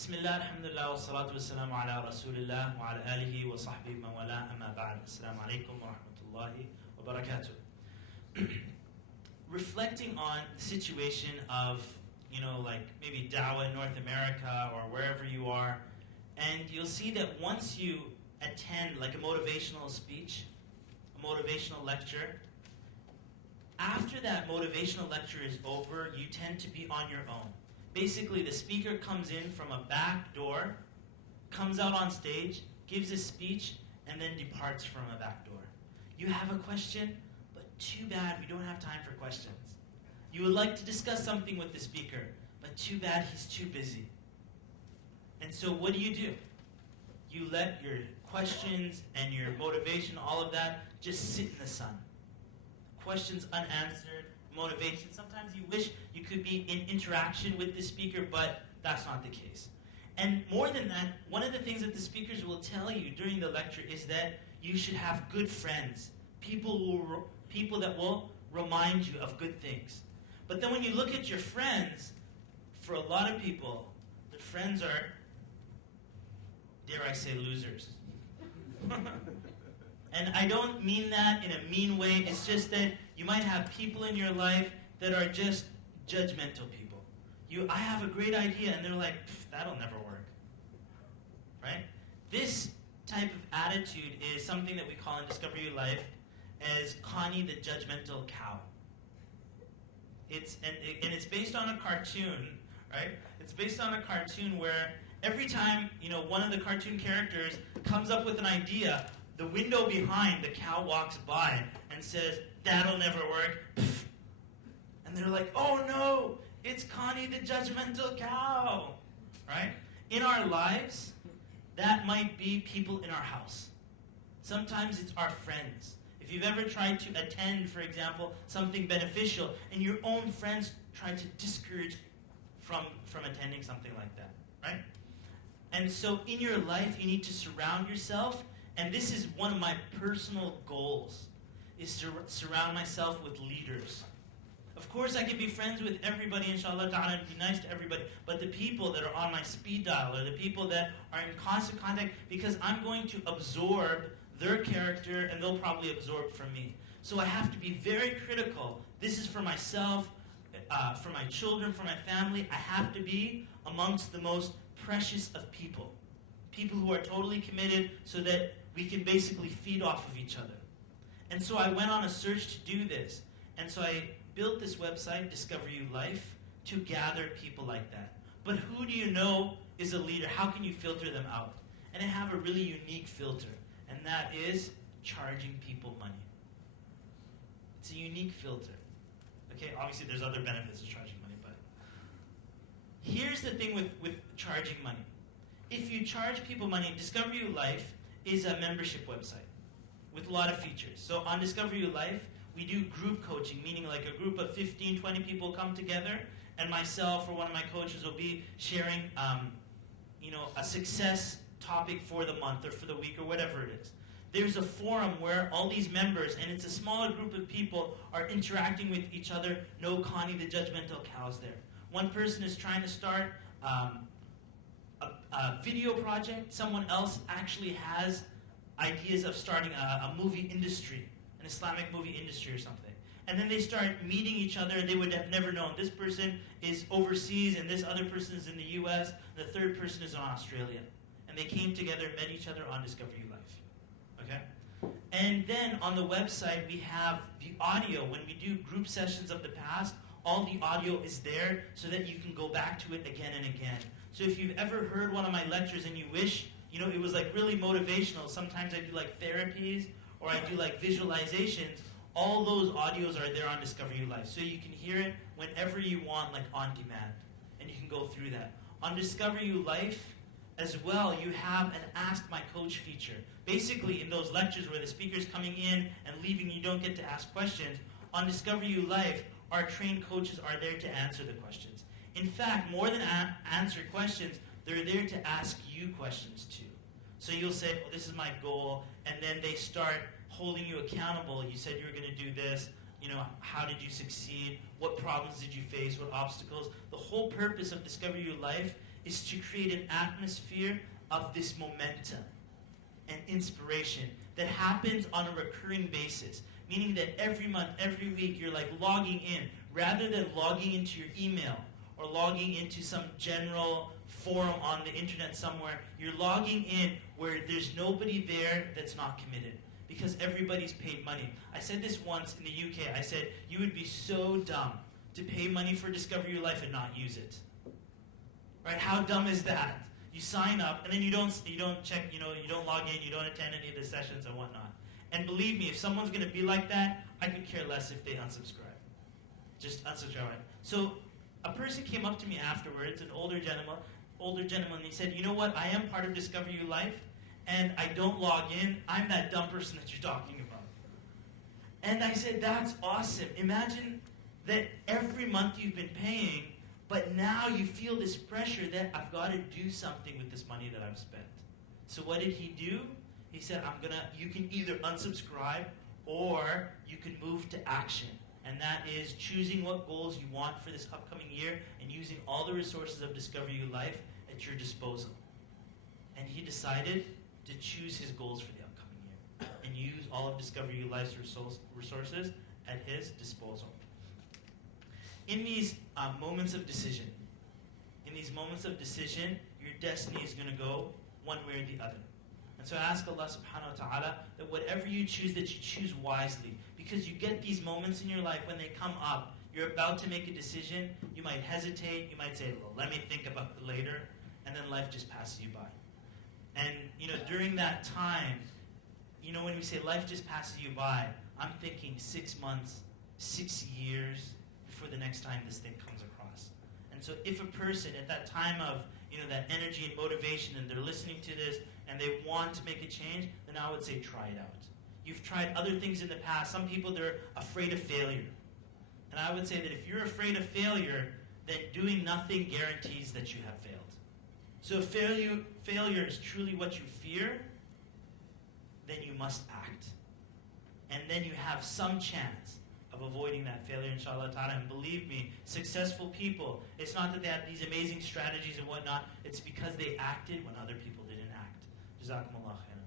Bismillah, alhamdulillah, wa salatu wa salamu ala rasulillah wa ala alihi wa sahbihi man wala amma ba'd. Assalamu alaikum wa rahmatullahi wa barakatuh. Reflecting on the situation of, like maybe da'wah in North America or wherever you are, and you'll see that once you attend like a motivational speech, a motivational lecture, after that motivational lecture is over, you tend to be on your own. Basically, the speaker comes in from a back door, comes out on stage, gives a speech, and then departs from a back door. You have a question, but too bad we don't have time for questions. You would like to discuss something with the speaker, but too bad he's too busy. And so what do? You let your questions and your motivation, all of that, just sit in the sun. Questions unanswered, motivation. Sometimes you wish you could be in interaction with the speaker, but that's not the case. And more than that, one of the things that the speakers will tell you during the lecture is that you should have good friends, people that will remind you of good things. But then when you look at your friends, for a lot of people, the friends are, dare I say, losers. And I don't mean that in a mean way. It's just that you might have people in your life that are just judgmental people. I have a great idea, and they're like, that'll never work. Right? This type of attitude is something that we call in DiscoverULife as Connie the judgmental cow. It's based on a cartoon, right? It's based on a cartoon where every time, one of the cartoon characters comes up with an idea, the window behind the cow walks by and says, that'll never work. And they're like, oh no, it's Connie the judgmental cow. Right? In our lives, that might be people in our house. Sometimes it's our friends. If you've ever tried to attend, for example, something beneficial, and your own friends try to discourage from attending something like that. Right? And so in your life, you need to surround yourself. And this is one of my personal goals, is to surround myself with leaders. Of course, I can be friends with everybody, inshallah ta'ala, and be nice to everybody, but the people that are on my speed dial, or the people that are in constant contact, because I'm going to absorb their character, and they'll probably absorb from me. So I have to be very critical. This is for myself, for my children, for my family. I have to be amongst the most precious of people. People who are totally committed so that we can basically feed off of each other. And so I went on a search to do this. And so I built this website, DiscoverULife, to gather people like that. But who do you know is a leader? How can you filter them out? And I have a really unique filter, and that is charging people money. It's a unique filter. Okay, obviously there's other benefits of charging money, but here's the thing with charging money. If you charge people money, DiscoverULife is a membership website with a lot of features. So on DiscoverULife, we do group coaching, meaning like a group of 15, 20 people come together, and myself or one of my coaches will be sharing a success topic for the month or for the week or whatever it is. There's a forum where all these members, and it's a smaller group of people, are interacting with each other. No Connie the judgmental cows there. One person is trying to start a video project. Someone else actually has ideas of starting a movie industry, an Islamic movie industry or something. And then they start meeting each other. They would have never known. This person is overseas, and this other person is in the US. The third person is in Australia. And they came together, met each other on DiscoverULife. Okay? And then on the website, we have the audio. When we do group sessions of the past, all the audio is there so that you can go back to it again and again. So if you've ever heard one of my lectures and you wish, it was like really motivational, sometimes I do like therapies or I do like visualizations, all those audios are there on DiscoverULife. So you can hear it whenever you want, like on demand. And you can go through that. On DiscoverULife as well, you have an Ask My Coach feature. Basically, in those lectures where the speaker's coming in and leaving, you don't get to ask questions. On DiscoverULife, our trained coaches are there to answer the questions. In fact, more than answer questions, they're there to ask you questions too. So you'll say, this is my goal, and then they start holding you accountable. You said you were going to do this. How did you succeed? What problems did you face? What obstacles? The whole purpose of DiscoverULife is to create an atmosphere of this momentum and inspiration that happens on a recurring basis. Meaning that every month, every week, you're like logging in, rather than logging into your email or logging into some general forum on the internet somewhere. You're logging in where there's nobody there that's not committed, because everybody's paid money. I said this once in the UK. I said, you would be so dumb to pay money for DiscoverULife and not use it. Right? How dumb is that? You sign up and then you don't check, you don't log in, you don't attend any of the sessions and whatnot. And believe me, if someone's going to be like that, I could care less if they unsubscribe. Just unsubscribe. So a person came up to me afterwards, an older gentleman, and he said, you know what, I am part of DiscoverULife, and I don't log in. I'm that dumb person that you're talking about. And I said, that's awesome. Imagine that every month you've been paying, but now you feel this pressure that I've got to do something with this money that I've spent. So what did he do? He said, you can either unsubscribe or you can move to action. And that is choosing what goals you want for this upcoming year and using all the resources of DiscoverULife at your disposal. And he decided to choose his goals for the upcoming year and use all of DiscoverULife's resources at his disposal. In these moments of decision, your destiny is going to go one way or the other. And so I ask Allah subhanahu wa ta'ala that whatever you choose, that you choose wisely. Because you get these moments in your life when they come up, you're about to make a decision, you might hesitate, you might say, well, let me think about it later, and then life just passes you by. And, during that time, when we say life just passes you by, I'm thinking 6 months, 6 years before the next time this thing comes across. And so if a person at that time of, that energy and motivation, and they're listening to this, and they want to make a change, then I would say try it out. You've tried other things in the past. Some people, they're afraid of failure. And I would say that if you're afraid of failure, then doing nothing guarantees that you have failed. So if failure is truly what you fear, then you must act. And then you have some chance of avoiding that failure, inshallah ta'ala. And believe me, successful people, it's not that they have these amazing strategies and whatnot, it's because they acted when other people didn't act. Jazakumullah khair.